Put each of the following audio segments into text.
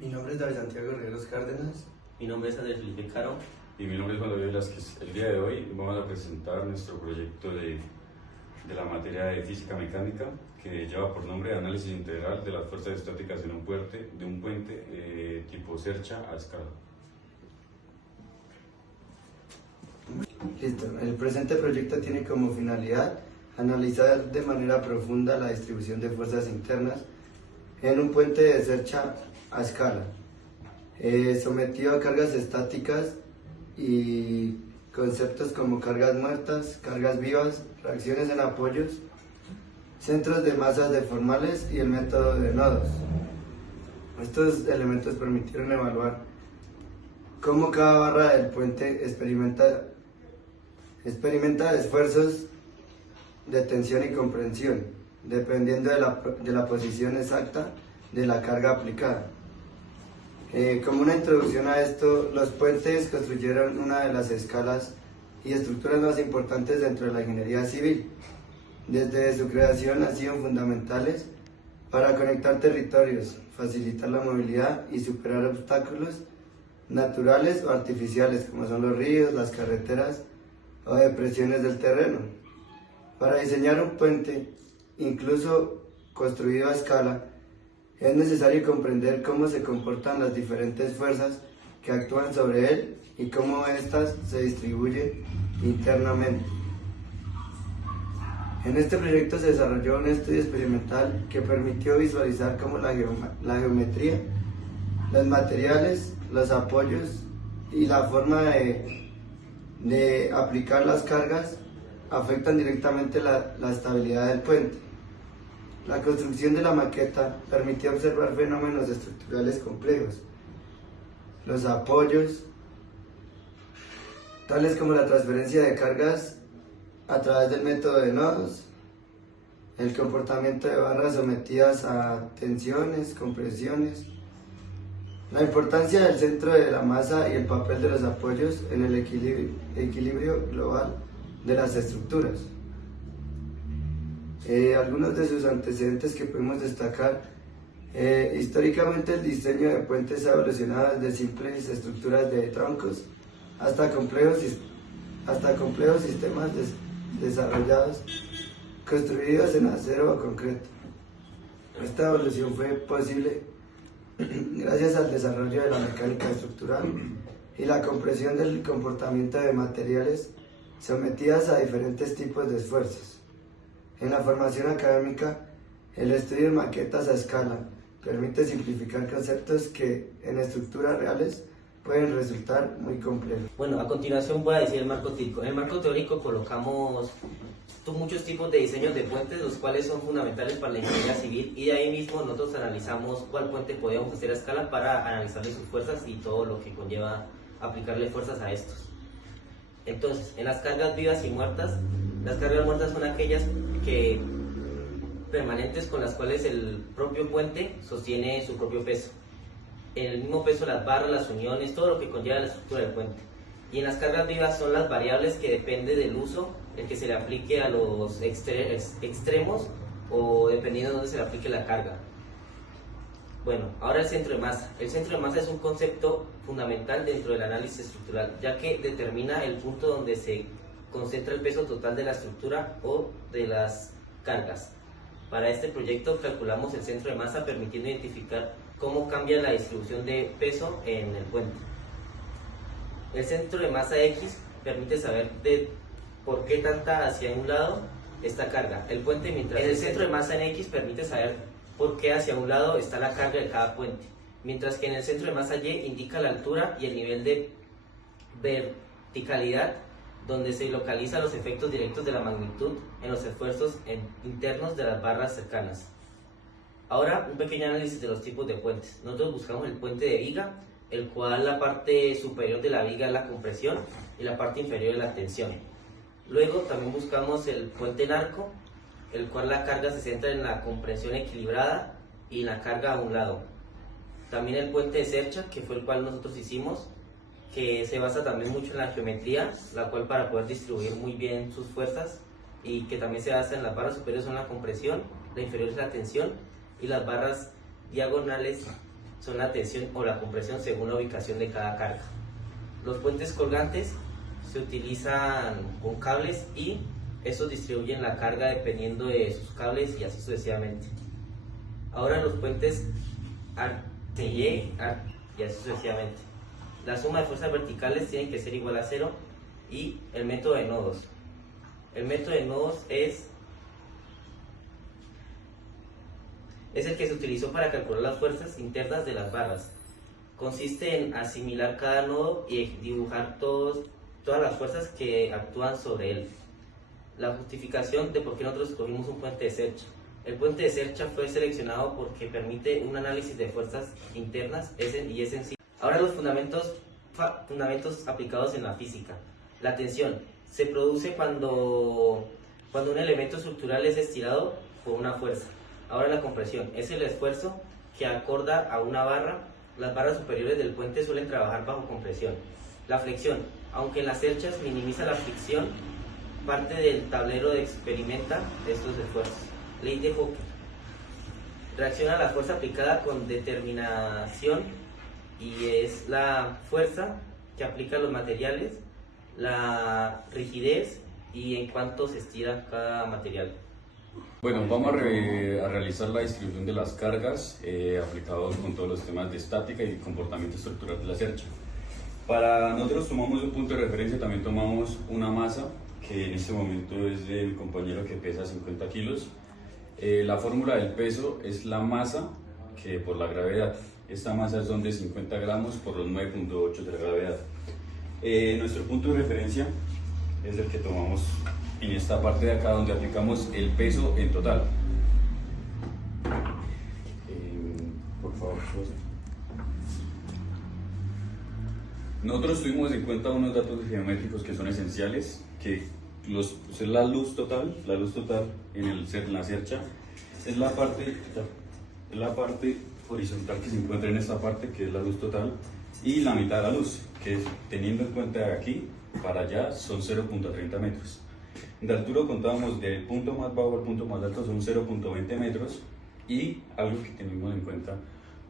Mi nombre es David Santiago Herreros Cárdenas. Mi nombre es Andrés Felipe Caro. Y mi nombre es Juan David Velázquez. El día de hoy vamos a presentar nuestro proyecto de la materia de física mecánica que lleva por nombre Análisis Integral de las fuerzas estáticas en un puente tipo Sercha a escala. Listo. El presente proyecto tiene como finalidad analizar de manera profunda la distribución de fuerzas internas en un puente de Sercha a escala, sometido a cargas estáticas y conceptos como cargas muertas, cargas vivas, reacciones en apoyos, centros de masas deformales y el método de nodos. Estos elementos permitieron evaluar cómo cada barra del puente experimenta esfuerzos de tensión y comprensión, dependiendo de la posición exacta de la carga aplicada. Como una introducción a esto, los puentes construyeron una de las escalas y estructuras más importantes dentro de la ingeniería civil. Desde su creación han sido fundamentales para conectar territorios, facilitar la movilidad y superar obstáculos naturales o artificiales como son los ríos, las carreteras o depresiones del terreno. Para diseñar un puente, incluso construido a escala, es necesario comprender cómo se comportan las diferentes fuerzas que actúan sobre él y cómo éstas se distribuyen internamente. En este proyecto se desarrolló un estudio experimental que permitió visualizar cómo la geometría, los materiales, los apoyos y la forma de aplicar las cargas afectan directamente la estabilidad del puente. La construcción de la maqueta permitió observar fenómenos estructurales complejos. Los apoyos, tales como la transferencia de cargas a través del método de nodos, el comportamiento de barras sometidas a tensiones, compresiones, la importancia del centro de la masa y el papel de los apoyos en el equilibrio global de las estructuras. Algunos de sus antecedentes que podemos destacar: históricamente el diseño de puentes ha evolucionado desde simples estructuras de troncos hasta complejos sistemas desarrollados construidos en acero o concreto. Esta evolución fue posible gracias al desarrollo de la mecánica estructural y la comprensión del comportamiento de materiales sometidas a diferentes tipos de esfuerzos. En la formación académica, el estudio de maquetas a escala permite simplificar conceptos que en estructuras reales pueden resultar muy complejos. Bueno, a continuación voy a decir el marco teórico. En el marco teórico colocamos muchos tipos de diseños de puentes, los cuales son fundamentales para la ingeniería civil, y de ahí mismo nosotros analizamos cuál puente podemos hacer a escala para analizarle sus fuerzas y todo lo que conlleva aplicarle fuerzas a estos. Entonces, en las cargas vivas y muertas, las cargas muertas son aquellas permanentes con las cuales el propio puente sostiene su propio peso. En el mismo peso, las barras, las uniones, todo lo que conlleva la estructura del puente. Y en las cargas vivas son las variables que depende del uso, el que se le aplique a los extremos o dependiendo de dónde se le aplique la carga. Bueno, ahora el centro de masa. El centro de masa es un concepto fundamental dentro del análisis estructural, ya que determina el punto donde se concentra el peso total de la estructura o de las cargas. Para este proyecto calculamos el centro de masa permitiendo identificar cómo cambia la distribución de peso en el puente. El centro de masa X permite saber por qué tanta hacia un lado esta carga. El puente, mientras el centro de masa en X permite saber por qué hacia un lado está la carga de cada puente, mientras que en el centro de masa Y indica la altura y el nivel de verticalidad, donde se localizan los efectos directos de la magnitud en los esfuerzos internos de las barras cercanas. Ahora, un pequeño análisis de los tipos de puentes. Nosotros buscamos el puente de viga, el cual la parte superior de la viga es la compresión y la parte inferior es la tensión. Luego también buscamos el puente en arco, el cual la carga se centra en la compresión equilibrada y la carga a un lado. También el puente de Sercha, que fue el cual nosotros hicimos, que se basa también mucho en la geometría, la cual para poder distribuir muy bien sus fuerzas, y que también se basa en las barras superiores son la compresión, la inferior es la tensión, y las barras diagonales son la tensión o la compresión según la ubicación de cada carga. Los puentes colgantes se utilizan con cables y estos distribuyen la carga dependiendo de sus cables y así sucesivamente. Ahora los puentes ARTY y así sucesivamente. La suma de fuerzas verticales tiene que ser igual a 0 y el método de nodos. El método de nodos es el que se utilizó para calcular las fuerzas internas de las barras. Consiste en asimilar cada nodo y dibujar todas las fuerzas que actúan sobre él. La justificación de por qué nosotros escogimos un puente de Sercha. El puente de Sercha fue seleccionado porque permite un análisis de fuerzas internas y es sencillo. Ahora los fundamentos aplicados en la física. La tensión se produce cuando un elemento estructural es estirado por una fuerza. Ahora la compresión es el esfuerzo que acorda a una barra. Las barras superiores del puente suelen trabajar bajo compresión. La flexión, aunque en las cerchas minimiza la fricción, parte del tablero experimenta estos esfuerzos. Ley de Hooker. Reacciona a la fuerza aplicada con determinación y es la fuerza que aplica a los materiales, la rigidez y en cuánto se estira cada material. Bueno, vamos a realizar la distribución de las cargas aplicados con todos los temas de estática y comportamiento estructural de la cercha. Para nosotros tomamos un punto de referencia, también tomamos una masa que en este momento es de mi compañero que pesa 50 kilos. La fórmula del peso es la masa que por la gravedad. Esta masa son de 50 gramos por los 9.8 de la gravedad. Nuestro punto de referencia es el que tomamos en esta parte de acá donde aplicamos el peso en total. Por favor, José. Nosotros tuvimos en cuenta unos datos geométricos que son esenciales, que es la luz total en la cercha, es la parte horizontal que se encuentra en esta parte, que es la luz total, y la mitad de la luz, que teniendo en cuenta de aquí para allá son 0.30 metros. De altura contábamos del punto más bajo al punto más alto son 0.20 metros, y algo que tenemos en cuenta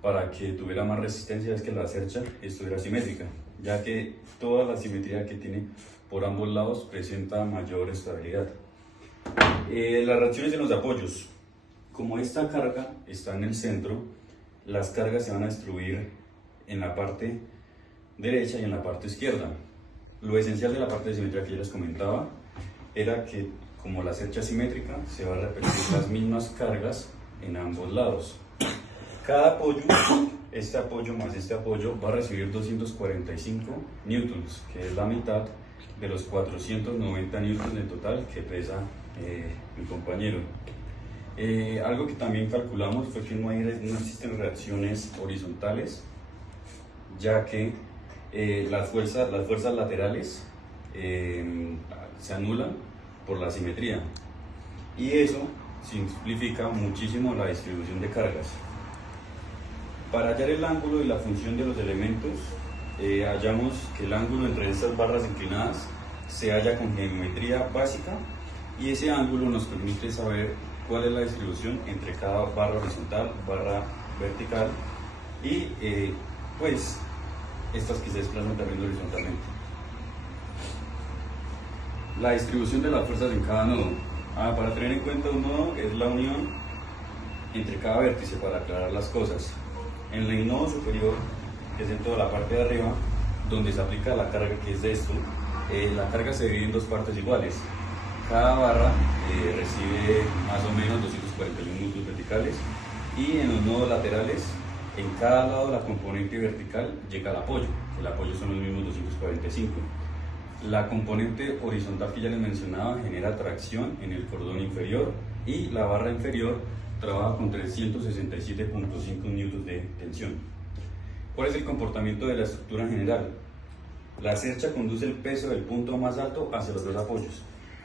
para que tuviera más resistencia es que la cercha estuviera simétrica, ya que toda la simetría que tiene por ambos lados presenta mayor estabilidad. Las reacciones en los apoyos. Como esta carga está en el centro, las cargas se van a distribuir en la parte derecha y en la parte izquierda. Lo esencial de la parte de simetría que ya les comentaba era que como la cercha es simétrica, se va a repetir las mismas cargas en ambos lados. Cada apoyo, este apoyo más este apoyo, va a recibir 245 newtons, que es la mitad de los 490 newtons en total que pesa mi compañero. Algo que también calculamos fue que no existen reacciones horizontales, ya que las fuerzas laterales se anulan por la simetría, y eso simplifica muchísimo la distribución de cargas. Para hallar el ángulo y la función de los elementos, hallamos que el ángulo entre estas barras inclinadas se halla con geometría básica, y ese ángulo nos permite saber cuál es la distribución entre cada barra horizontal, barra vertical y pues estas que se desplazan también horizontalmente. La distribución de las fuerzas en cada nodo. Para tener en cuenta, un nodo es la unión entre cada vértice, para aclarar las cosas. En el nodo superior, que es en toda la parte de arriba, donde se aplica la carga, que es de esto, la carga se divide en dos partes iguales. Cada barra recibe más o menos 241 newtons verticales, y en los nodos laterales, en cada lado de la componente vertical llega el apoyo, que el apoyo son los mismos 245. La componente horizontal que ya les mencionaba genera tracción en el cordón inferior, y la barra inferior trabaja con 367.5 newtons de tensión. ¿Cuál es el comportamiento de la estructura en general? La cercha conduce el peso del punto más alto hacia los dos apoyos,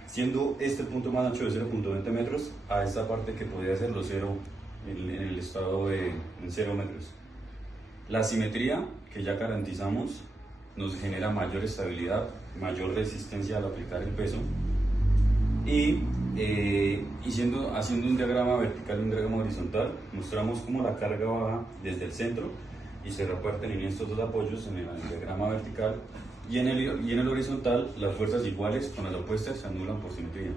siendo este el punto más ancho de 0.20 metros a esta parte que podría ser los 0 en el estado de 0 metros. La simetría que ya garantizamos nos genera mayor estabilidad, mayor resistencia al aplicar el peso, y haciendo un diagrama vertical y un diagrama horizontal, mostramos cómo la carga baja desde el centro y se reparten en estos dos apoyos, en el diagrama vertical y en el horizontal. Las fuerzas iguales con las opuestas se anulan por simetría.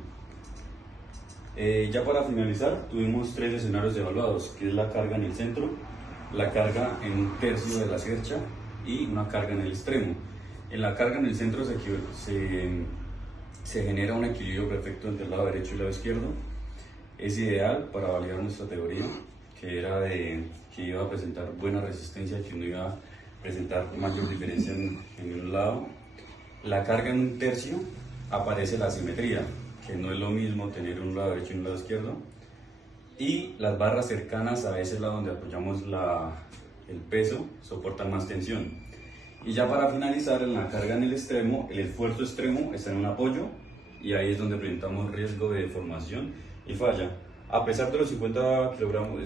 Ya para finalizar, tuvimos 3 escenarios evaluados, que es la carga en el centro, la carga en un tercio de la cercha y una carga en el extremo. En la carga en el centro se genera un equilibrio perfecto entre el lado derecho y el lado izquierdo. Es ideal para validar nuestra teoría, que era que iba a presentar buena resistencia, que no iba a presentar mayor diferencia en un lado. La carga en un tercio aparece la asimetría, que no es lo mismo tener un lado derecho y un lado izquierdo. Y las barras cercanas a ese lado donde apoyamos el peso soportan más tensión. Y ya para finalizar, en la carga en el extremo, el esfuerzo extremo está en un apoyo y ahí es donde presentamos riesgo de deformación y falla. A pesar de los 50 kilogramos,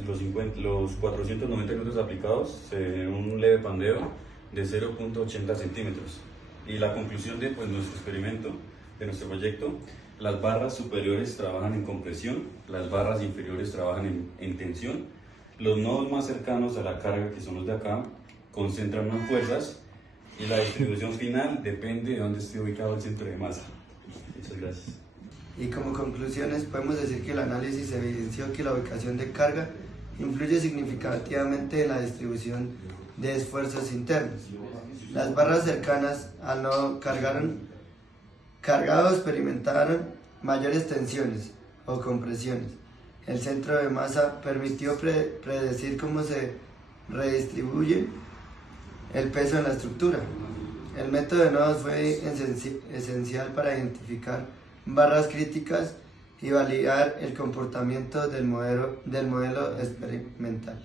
los 490 minutos aplicados, se genera un leve pandeo de 0.80 centímetros. Y la conclusión de nuestro experimento, de nuestro proyecto: las barras superiores trabajan en compresión, las barras inferiores trabajan en tensión. Los nodos más cercanos a la carga, que son los de acá, concentran más fuerzas y la distribución final depende de dónde esté ubicado el centro de masa. Muchas gracias. Y como conclusiones podemos decir que el análisis evidenció que la ubicación de carga influye significativamente en la distribución de esfuerzos internos. Las barras cercanas al nodo cargado experimentaron mayores tensiones o compresiones. El centro de masa permitió predecir cómo se redistribuye el peso en la estructura. El método de nodos fue esencial para identificar barras críticas y validar el comportamiento del modelo experimental.